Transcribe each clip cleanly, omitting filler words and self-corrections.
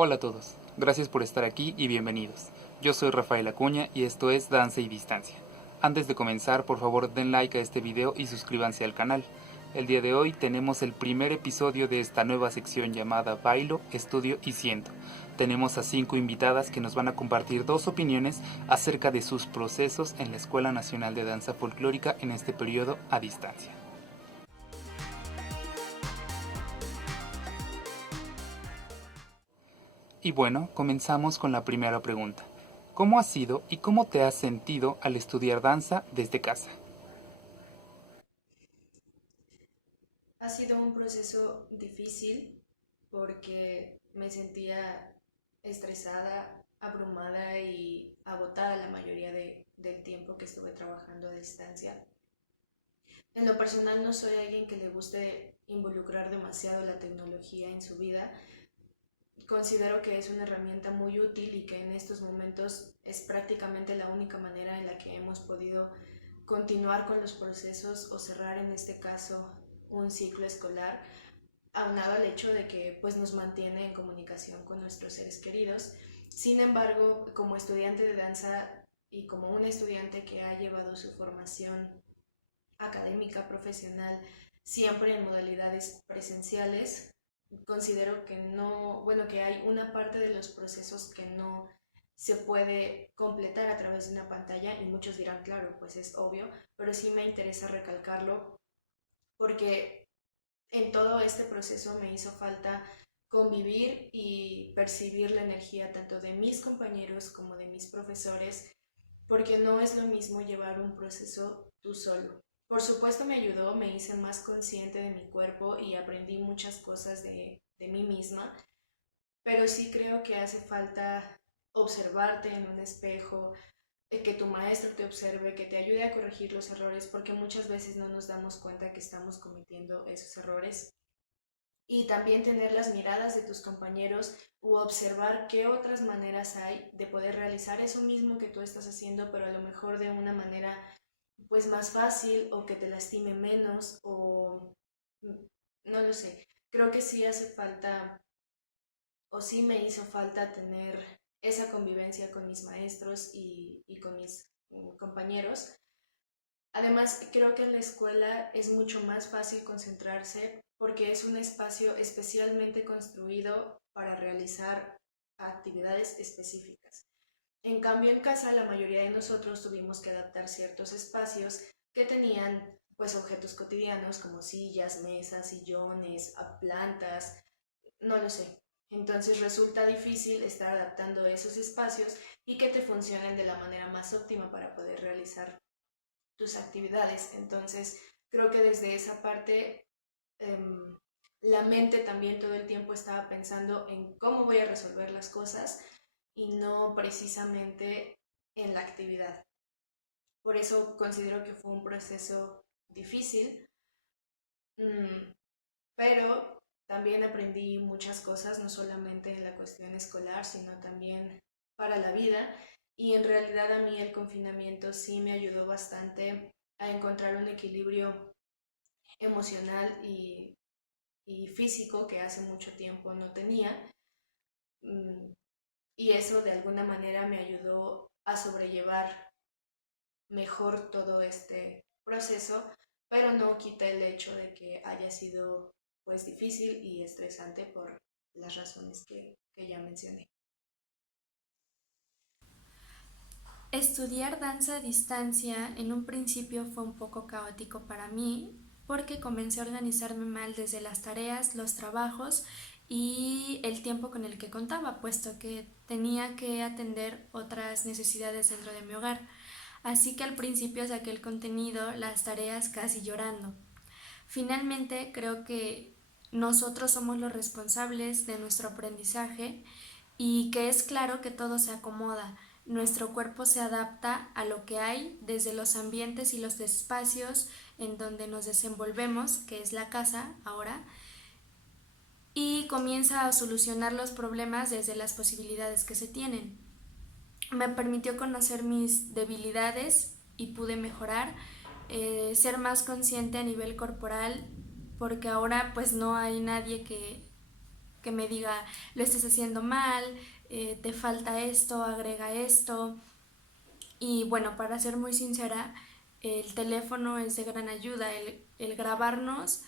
Hola a todos, gracias por estar aquí y bienvenidos. Yo soy Rafael Acuña y esto es Danza y Distancia. Antes de comenzar, por favor den like a este video y suscríbanse al canal. El día de hoy tenemos el primer episodio de esta nueva sección llamada Bailo, Estudio y Siento. Tenemos a 5 invitadas que nos van a compartir 2 opiniones acerca de sus procesos en la Escuela Nacional de Danza Folclórica en este periodo a distancia. Y bueno, comenzamos con la primera pregunta. ¿Cómo has sido y cómo te has sentido al estudiar danza desde casa? Ha sido un proceso difícil porque me sentía estresada, abrumada y agotada la mayoría del tiempo que estuve trabajando a distancia. En lo personal no soy alguien que le guste involucrar demasiado la tecnología en su vida. Considero que es una herramienta muy útil y que en estos momentos es prácticamente la única manera en la que hemos podido continuar con los procesos o cerrar en este caso un ciclo escolar, aunado al hecho de que pues nos mantiene en comunicación con nuestros seres queridos. Sin embargo, como estudiante de danza y como un estudiante que ha llevado su formación académica, profesional, siempre en modalidades presenciales, considero que no, bueno, que hay una parte de los procesos que no se puede completar a través de una pantalla y muchos dirán, claro, pues es obvio, pero sí me interesa recalcarlo porque en todo este proceso me hizo falta convivir y percibir la energía tanto de mis compañeros como de mis profesores, porque no es lo mismo llevar un proceso tú solo. Por supuesto me ayudó, me hice más consciente de mi cuerpo y aprendí muchas cosas de mí misma, pero sí creo que hace falta observarte en un espejo, que tu maestro te observe, que te ayude a corregir los errores, porque muchas veces no nos damos cuenta que estamos cometiendo esos errores. Y también tener las miradas de tus compañeros u observar qué otras maneras hay de poder realizar eso mismo que tú estás haciendo, pero a lo mejor de una manera pues más fácil o que te lastime menos o no lo sé. Creo que sí hace falta o sí me hizo falta tener esa convivencia con mis maestros y con mis compañeros. Además, creo que en la escuela es mucho más fácil concentrarse porque es un espacio especialmente construido para realizar actividades específicas. En cambio, en casa la mayoría de nosotros tuvimos que adaptar ciertos espacios que tenían pues objetos cotidianos como sillas, mesas, sillones, plantas, no lo sé. Entonces resulta difícil estar adaptando esos espacios y que te funcionen de la manera más óptima para poder realizar tus actividades. Entonces, creo que desde esa parte la mente también todo el tiempo estaba pensando en cómo voy a resolver las cosas y no precisamente en la actividad. Por eso considero que fue un proceso difícil, mmm, pero también aprendí muchas cosas, no solamente en la cuestión escolar, sino también para la vida. Y en realidad a mí el confinamiento sí me ayudó bastante a encontrar un equilibrio emocional y físico que hace mucho tiempo no tenía. Mm, Y eso de alguna manera me ayudó a sobrellevar mejor todo este proceso, pero no quita el hecho de que haya sido pues difícil y estresante por las razones que ya mencioné. Estudiar danza a distancia en un principio fue un poco caótico para mí porque comencé a organizarme mal desde las tareas, los trabajos y el tiempo con el que contaba, puesto que tenía que atender otras necesidades dentro de mi hogar. Así que al principio saqué el contenido, las tareas casi llorando. Finalmente creo que nosotros somos los responsables de nuestro aprendizaje y que es claro que todo se acomoda. Nuestro cuerpo se adapta a lo que hay desde los ambientes y los espacios en donde nos desenvolvemos, que es la casa ahora, y comienza a solucionar los problemas desde las posibilidades que se tienen. Me permitió conocer mis debilidades y pude mejorar, ser más consciente a nivel corporal, porque ahora pues no hay nadie que me diga lo estás haciendo mal, te falta esto, agrega esto. Y bueno, para ser muy sincera, el teléfono es de gran ayuda, el grabarnos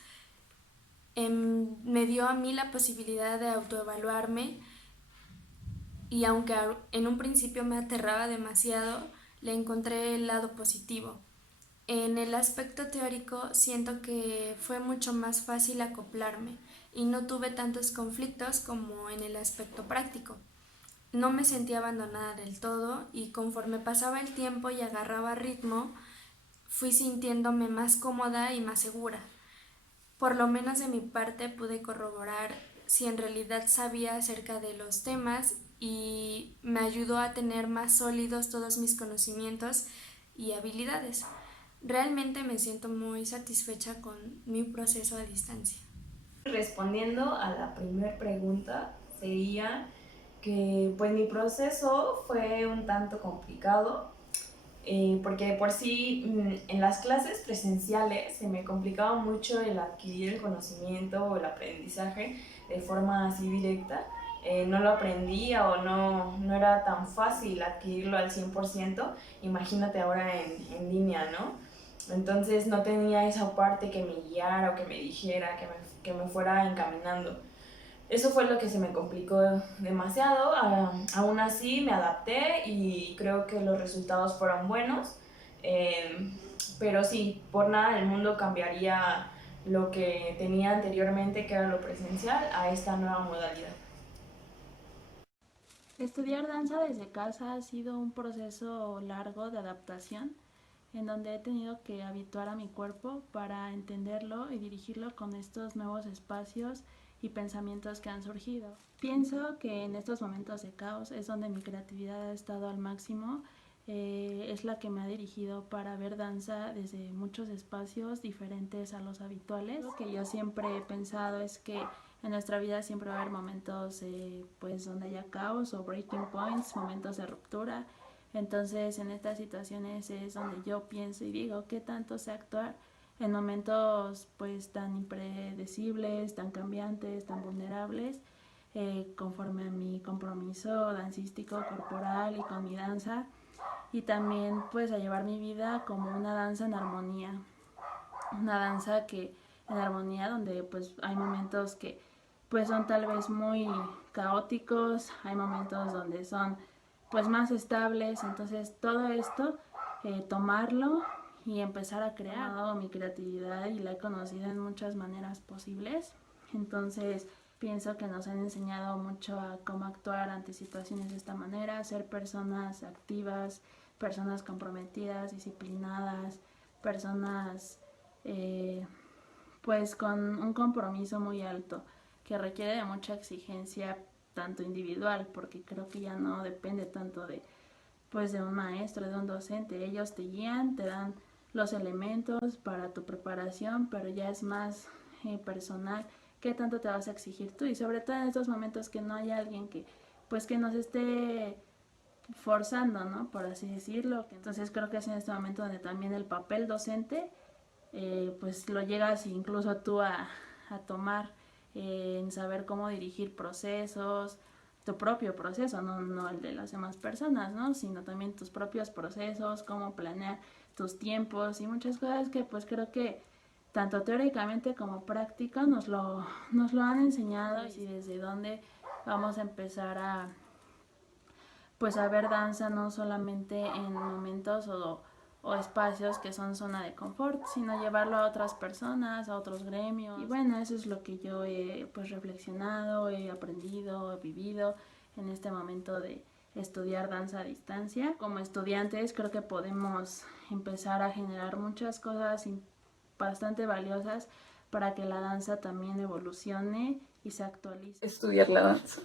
me dio a mí la posibilidad de autoevaluarme y aunque en un principio me aterraba demasiado, le encontré el lado positivo. En el aspecto teórico siento que fue mucho más fácil acoplarme y no tuve tantos conflictos como en el aspecto práctico. No me sentía abandonada del todo y conforme pasaba el tiempo y agarraba ritmo, fui sintiéndome más cómoda y más segura. Por lo menos de mi parte pude corroborar si en realidad sabía acerca de los temas y me ayudó a tener más sólidos todos mis conocimientos y habilidades. Realmente me siento muy satisfecha con mi proceso a distancia. Respondiendo a la primera pregunta, sería que pues mi proceso fue un tanto complicado, porque de por sí en las clases presenciales se me complicaba mucho el adquirir el conocimiento o el aprendizaje de forma así directa. No lo aprendía o no era tan fácil adquirirlo al 100%, imagínate ahora en línea, ¿no? Entonces no tenía esa parte que me guiara o que me dijera, que me fuera encaminando. Eso fue lo que se me complicó demasiado. Aún así me adapté y creo que los resultados fueron buenos. Pero sí, por nada del mundo cambiaría lo que tenía anteriormente, que era lo presencial, a esta nueva modalidad. Estudiar danza desde casa ha sido un proceso largo de adaptación en donde he tenido que habituar a mi cuerpo para entenderlo y dirigirlo con estos nuevos espacios y pensamientos que han surgido. Pienso que en estos momentos de caos es donde mi creatividad ha estado al máximo, es la que me ha dirigido para ver danza desde muchos espacios diferentes a los habituales. Lo que yo siempre he pensado es que en nuestra vida siempre va a haber momentos pues donde haya caos o breaking points, momentos de ruptura. Entonces en estas situaciones es donde yo pienso y digo qué tanto sé actuar en momentos pues tan impredecibles, tan cambiantes, tan vulnerables, conforme a mi compromiso dancístico, corporal y con mi danza, y también pues a llevar mi vida como una danza en armonía, una danza que en armonía donde pues hay momentos que pues son tal vez muy caóticos, hay momentos donde son pues más estables. Entonces todo esto tomarlo y empezar a crear. Mi creatividad y la he conocido en muchas maneras posibles, entonces pienso que nos han enseñado mucho a cómo actuar ante situaciones de esta manera, ser personas activas, personas comprometidas, disciplinadas, personas pues con un compromiso muy alto que requiere de mucha exigencia tanto individual, porque creo que ya no depende tanto de pues de un maestro, de un docente. Ellos te guían, te dan los elementos para tu preparación, pero ya es más personal qué tanto te vas a exigir tú, y sobre todo en estos momentos que no hay alguien que pues que nos esté forzando, ¿no? Por así decirlo. Entonces creo que es en este momento donde también el papel docente pues lo llegas incluso tú a tomar, en saber cómo dirigir procesos, tu propio proceso, no el de las demás personas, ¿no? Sino también tus propios procesos, cómo planear tus tiempos y muchas cosas que pues creo que tanto teóricamente como práctica nos lo han enseñado, y desde dónde vamos a empezar a pues a ver danza no solamente en momentos o espacios que son zona de confort, sino llevarlo a otras personas, a otros gremios. Y bueno, eso es lo que yo he pues reflexionado, he aprendido, he vivido en este momento de estudiar danza a distancia. Como estudiantes creo que podemos empezar a generar muchas cosas bastante valiosas para que la danza también evolucione y se actualice. Estudiar la danza.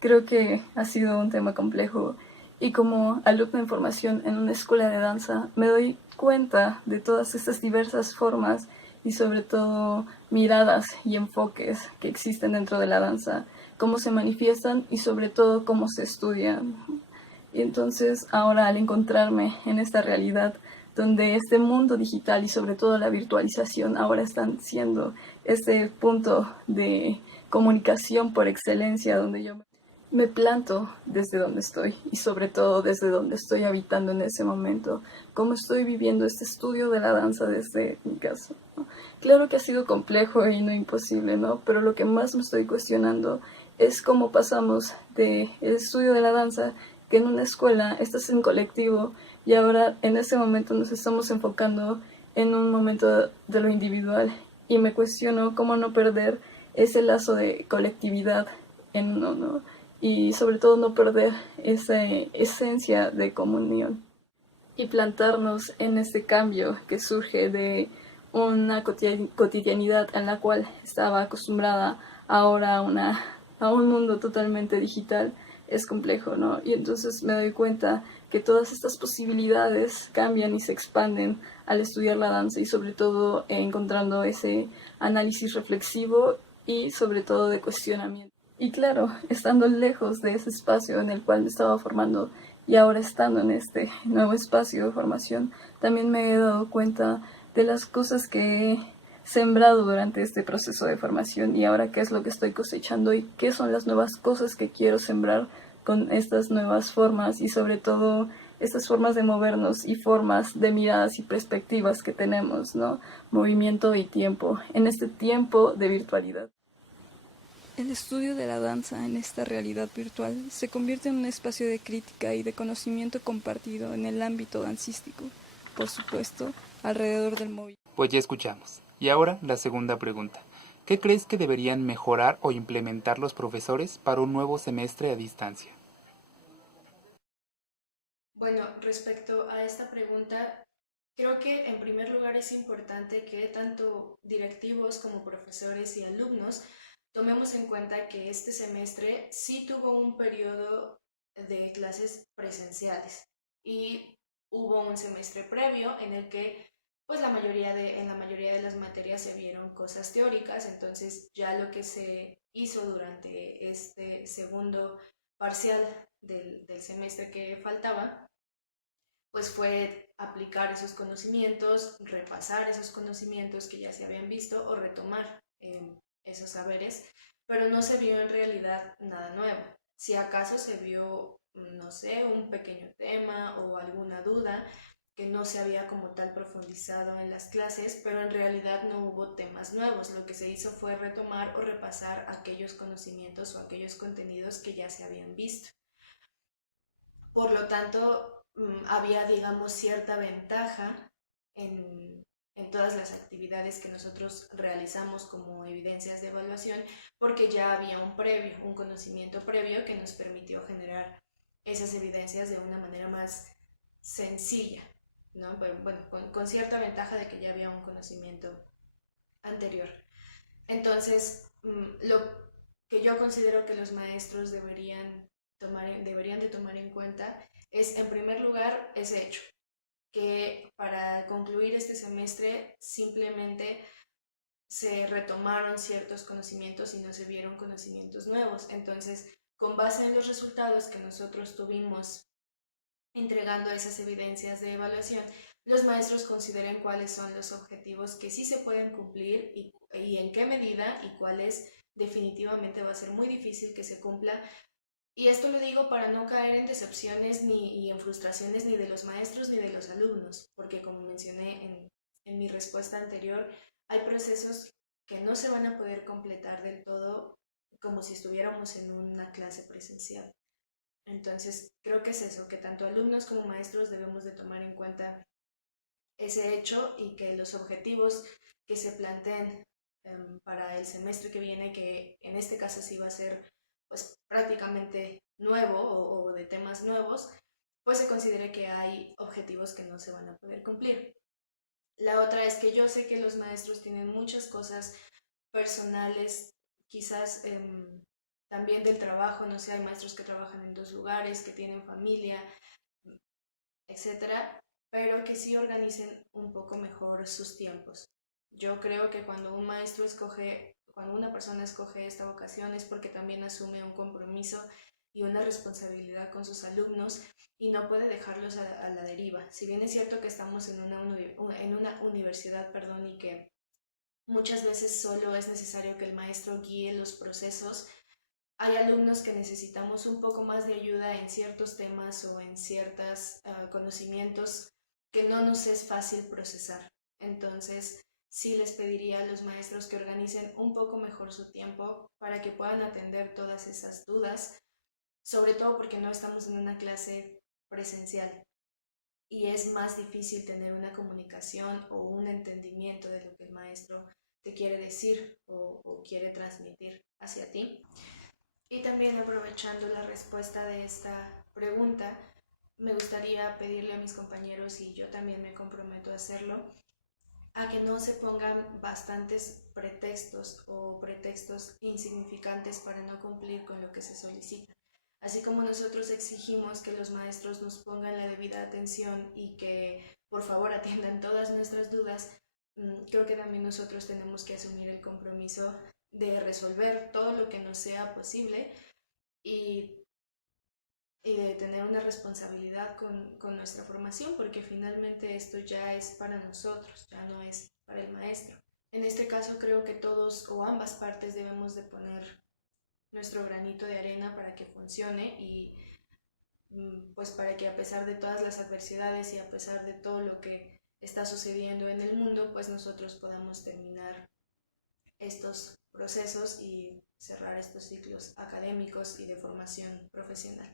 Creo que ha sido un tema complejo, y como alumna en formación en una escuela de danza me doy cuenta de todas estas diversas formas y sobre todo miradas y enfoques que existen dentro de la danza, cómo se manifiestan y sobre todo cómo se estudian. Y entonces ahora, al encontrarme en esta realidad, donde este mundo digital y sobre todo la virtualización ahora están siendo este punto de comunicación por excelencia, donde yo me planto desde donde estoy y sobre todo desde donde estoy habitando en ese momento, cómo estoy viviendo este estudio de la danza desde mi casa, ¿no? Claro que ha sido complejo y no imposible, ¿no? Pero lo que más me estoy cuestionando es cómo pasamos del estudio de la danza, que en una escuela estás en colectivo, y ahora en ese momento nos estamos enfocando en un momento de lo individual, y me cuestiono cómo no perder ese lazo de colectividad en uno, ¿no? Y sobre todo no perder esa esencia de comunión y plantarnos en este cambio que surge de una cotidianidad en la cual estaba acostumbrada ahora a un mundo totalmente digital. Es complejo, ¿no? Y entonces me doy cuenta que todas estas posibilidades cambian y se expanden al estudiar la danza y sobre todo encontrando ese análisis reflexivo y sobre todo de cuestionamiento. Y claro, estando lejos de ese espacio en el cual me estaba formando y ahora estando en este nuevo espacio de formación, también me he dado cuenta de las cosas que he sembrado durante este proceso de formación y ahora qué es lo que estoy cosechando y qué son las nuevas cosas que quiero sembrar con estas nuevas formas y sobre todo estas formas de movernos y formas de miradas y perspectivas que tenemos, ¿no? Movimiento y tiempo, en este tiempo de virtualidad. El estudio de la danza en esta realidad virtual se convierte en un espacio de crítica y de conocimiento compartido en el ámbito dancístico, por supuesto, alrededor del movimiento. Pues ya escuchamos. Y ahora la segunda pregunta. ¿Qué crees que deberían mejorar o implementar los profesores para un nuevo semestre a distancia? Bueno, respecto a esta pregunta, creo que en primer lugar es importante que tanto directivos como profesores y alumnos tomemos en cuenta que este semestre sí tuvo un periodo de clases presenciales y hubo un semestre previo en el que pues en la mayoría de las materias se vieron cosas teóricas, entonces ya lo que se hizo durante este segundo parcial del semestre que faltaba pues fue aplicar esos conocimientos, repasar esos conocimientos que ya se habían visto o retomar esos saberes, pero no se vio en realidad nada nuevo. Si acaso se vio, no sé, un pequeño tema o alguna duda que no se había como tal profundizado en las clases, pero en realidad no hubo temas nuevos. Lo que se hizo fue retomar o repasar aquellos conocimientos o aquellos contenidos que ya se habían visto. Por lo tanto, había, digamos, cierta ventaja en todas las actividades que nosotros realizamos como evidencias de evaluación, porque ya había un conocimiento previo que nos permitió generar esas evidencias de una manera más sencilla, ¿no? Pero bueno, con cierta ventaja de que ya había un conocimiento anterior. Entonces, lo que yo considero que los maestros deberían de tomar en cuenta es, en primer lugar, ese hecho, que para concluir este semestre simplemente se retomaron ciertos conocimientos y no se vieron conocimientos nuevos. Entonces, con base en los resultados que nosotros tuvimos entregando esas evidencias de evaluación, los maestros consideren cuáles son los objetivos que sí se pueden cumplir y en qué medida y cuáles definitivamente va a ser muy difícil que se cumpla. Y esto lo digo para no caer en decepciones y en frustraciones ni de los maestros ni de los alumnos, porque como mencioné en mi respuesta anterior, hay procesos que no se van a poder completar del todo como si estuviéramos en una clase presencial. Entonces, creo que es eso, que tanto alumnos como maestros debemos de tomar en cuenta ese hecho y que los objetivos que se planteen para el semestre que viene, que en este caso sí va a ser pues prácticamente nuevo o de temas nuevos, pues se considere que hay objetivos que no se van a poder cumplir. La otra es que yo sé que los maestros tienen muchas cosas personales, quizás también del trabajo, no sé, hay maestros que trabajan en dos lugares, que tienen familia, etcétera, pero que sí organicen un poco mejor sus tiempos. Yo creo que cuando una persona escoge esta vocación es porque también asume un compromiso y una responsabilidad con sus alumnos y no puede dejarlos a la deriva. Si bien es cierto que estamos en una universidad, y que muchas veces solo es necesario que el maestro guíe los procesos, hay alumnos que necesitamos un poco más de ayuda en ciertos temas o en ciertos conocimientos que no nos es fácil procesar. Entonces, sí les pediría a los maestros que organicen un poco mejor su tiempo para que puedan atender todas esas dudas, sobre todo porque no estamos en una clase presencial y es más difícil tener una comunicación o un entendimiento de lo que el maestro te quiere decir o quiere transmitir hacia ti. Y también, aprovechando la respuesta de esta pregunta, me gustaría pedirle a mis compañeros, y yo también me comprometo a hacerlo, a que no se pongan bastantes pretextos o pretextos insignificantes para no cumplir con lo que se solicita. Así como nosotros exigimos que los maestros nos pongan la debida atención y que por favor atiendan todas nuestras dudas, creo que también nosotros tenemos que asumir el compromiso de resolver todo lo que nos sea posible y de tener una responsabilidad con nuestra formación, porque finalmente esto ya es para nosotros, ya no es para el maestro. En este caso creo que todos o ambas partes debemos de poner nuestro granito de arena para que funcione y pues para que, a pesar de todas las adversidades y a pesar de todo lo que está sucediendo en el mundo, pues nosotros podamos terminar estos procesos y cerrar estos ciclos académicos y de formación profesional.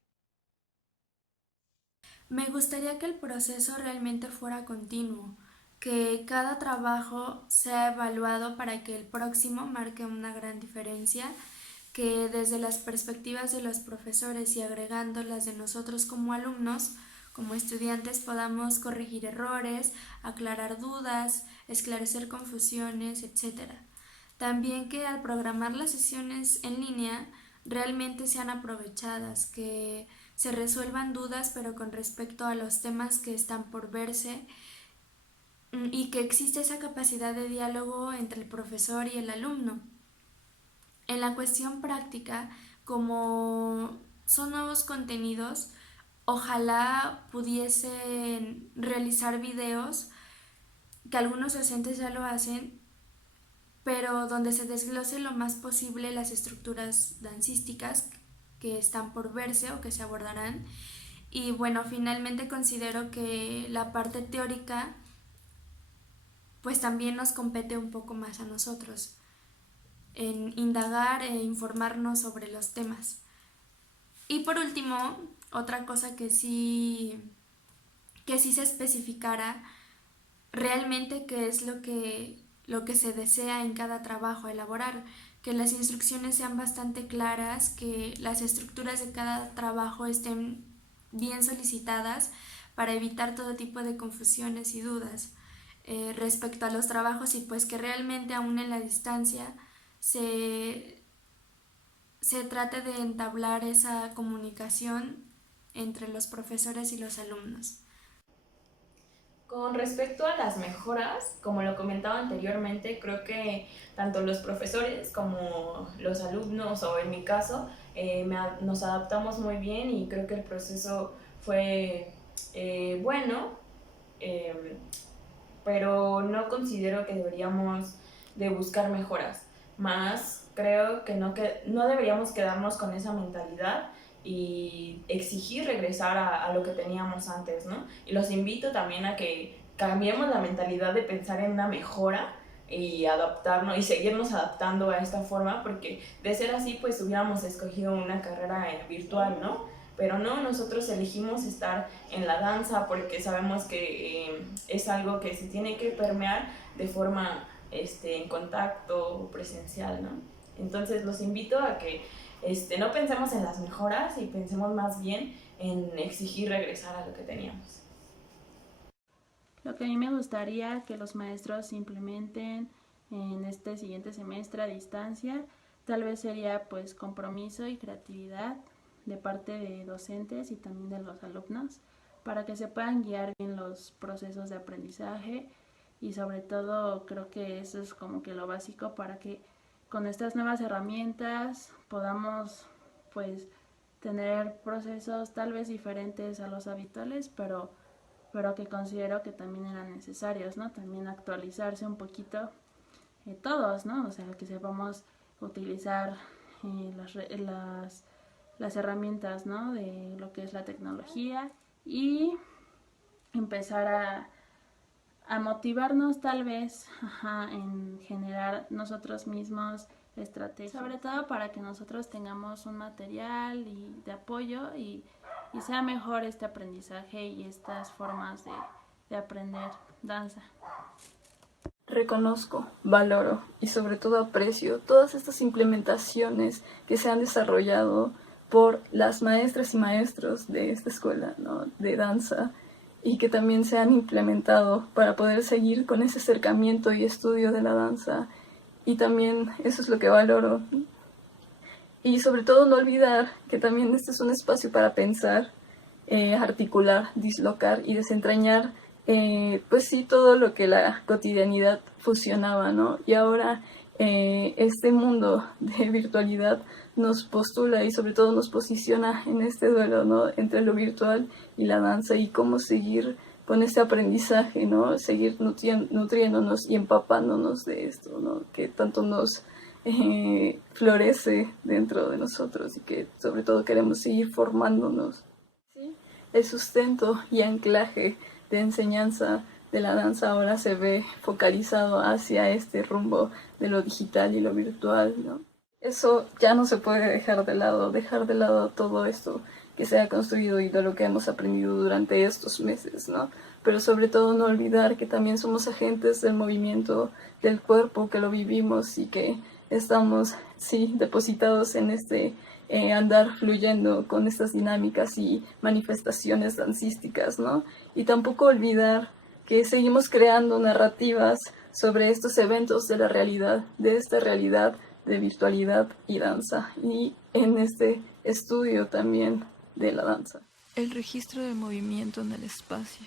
Me gustaría que el proceso realmente fuera continuo, que cada trabajo sea evaluado para que el próximo marque una gran diferencia, que desde las perspectivas de los profesores y agregando las de nosotros como alumnos, como estudiantes, podamos corregir errores, aclarar dudas, esclarecer confusiones, etc. También que al programar las sesiones en línea realmente sean aprovechadas, que se resuelvan dudas pero con respecto a los temas que están por verse y que existe esa capacidad de diálogo entre el profesor y el alumno. En la cuestión práctica, como son nuevos contenidos, ojalá pudiesen realizar videos, que algunos docentes ya lo hacen, pero donde se desglose lo más posible las estructuras dancísticas que están por verse o que se abordarán. Y bueno, finalmente considero que la parte teórica pues también nos compete un poco más a nosotros, en indagar e informarnos sobre los temas. Y por último, otra cosa que sí se especificara realmente qué es lo que se desea en cada trabajo a elaborar, que las instrucciones sean bastante claras, que las estructuras de cada trabajo estén bien solicitadas para evitar todo tipo de confusiones y dudas respecto a los trabajos, y pues que realmente aún en la distancia se trate de entablar esa comunicación entre los profesores y los alumnos. Con respecto a las mejoras, como lo comentaba anteriormente, creo que tanto los profesores como los alumnos, o en mi caso, nos adaptamos muy bien y creo que el proceso fue bueno, pero no considero que deberíamos de buscar mejoras. Más creo que no deberíamos quedarnos con esa mentalidad y exigir regresar a lo que teníamos antes, ¿no? Y los invito también a que cambiemos la mentalidad de pensar en una mejora y adaptarnos y seguirnos adaptando a esta forma, porque de ser así pues hubiéramos escogido una carrera virtual, ¿no? Pero no, nosotros elegimos estar en la danza porque sabemos que es algo que se tiene que permear de forma en contacto presencial, ¿no? Entonces los invito a que no pensemos en las mejoras y pensemos más bien en exigir regresar a lo que teníamos. Lo que a mí me gustaría que los maestros implementen en este siguiente semestre a distancia, tal vez sería pues compromiso y creatividad de parte de docentes y también de los alumnos, para que se puedan guiar bien los procesos de aprendizaje, y sobre todo creo que eso es como que lo básico para que con estas nuevas herramientas podamos pues tener procesos tal vez diferentes a los habituales, pero que considero que también eran necesarios, ¿no? También actualizarse un poquito todos, ¿no? O sea, que sepamos utilizar las herramientas, ¿no? De lo que es la tecnología y empezar a motivarnos tal vez en generar nosotros mismos estrategias, sobre todo para que nosotros tengamos un material de apoyo y sea mejor este aprendizaje y estas formas de aprender danza. Reconozco, valoro y sobre todo aprecio todas estas implementaciones que se han desarrollado por las maestras y maestros de esta escuela, ¿no?, de danza, y que también se han implementado para poder seguir con ese acercamiento y estudio de la danza. Y también eso es lo que valoro. Y sobre todo no olvidar que también este es un espacio para pensar, articular, dislocar y desentrañar, pues sí, todo lo que la cotidianidad fusionaba, ¿no? Y ahora este mundo de virtualidad nos postula y sobre todo nos posiciona en este duelo, ¿no?, entre lo virtual y la danza, y cómo seguir con este aprendizaje, ¿no?, seguir nutriéndonos y empapándonos de esto, ¿no?, que tanto nos florece dentro de nosotros y que sobre todo queremos seguir formándonos. ¿Sí? El sustento y anclaje de enseñanza de la danza ahora se ve focalizado hacia este rumbo de lo digital y lo virtual, ¿no? Eso ya no se puede dejar de lado todo esto que se ha construido y de lo que hemos aprendido durante estos meses, ¿no? Pero sobre todo no olvidar que también somos agentes del movimiento del cuerpo, que lo vivimos y que estamos, sí, depositados en este andar fluyendo con estas dinámicas y manifestaciones dancísticas, ¿no? Y tampoco olvidar que seguimos creando narrativas sobre estos eventos de la realidad, de esta realidad de virtualidad y danza, y en este estudio también de la danza. El registro del movimiento en el espacio,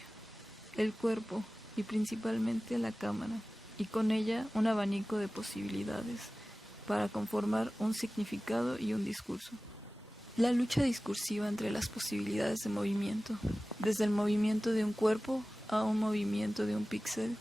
el cuerpo y principalmente la cámara, y con ella un abanico de posibilidades para conformar un significado y un discurso. La lucha discursiva entre las posibilidades de movimiento, desde el movimiento de un cuerpo a un movimiento de un píxel,